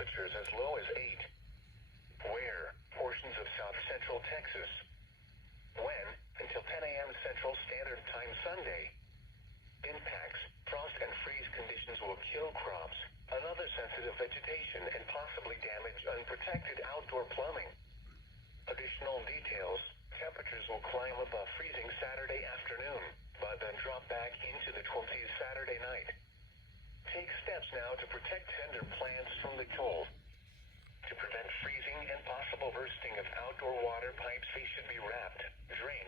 temperatures as low as 8. Where? Portions of south central Texas. When? Until 10 a.m. Central Standard Time Sunday. Impacts. Frost and freeze conditions will kill crops, another sensitive vegetation, and possibly damage unprotected outdoor plumbing. Additional details. Temperatures will climb above freezing Saturday afternoon, but then drop back into the 20s Saturday night. Take steps now to protect tender plants from the cold. To prevent freezing and possible bursting of outdoor water pipes, they should be wrapped, drained,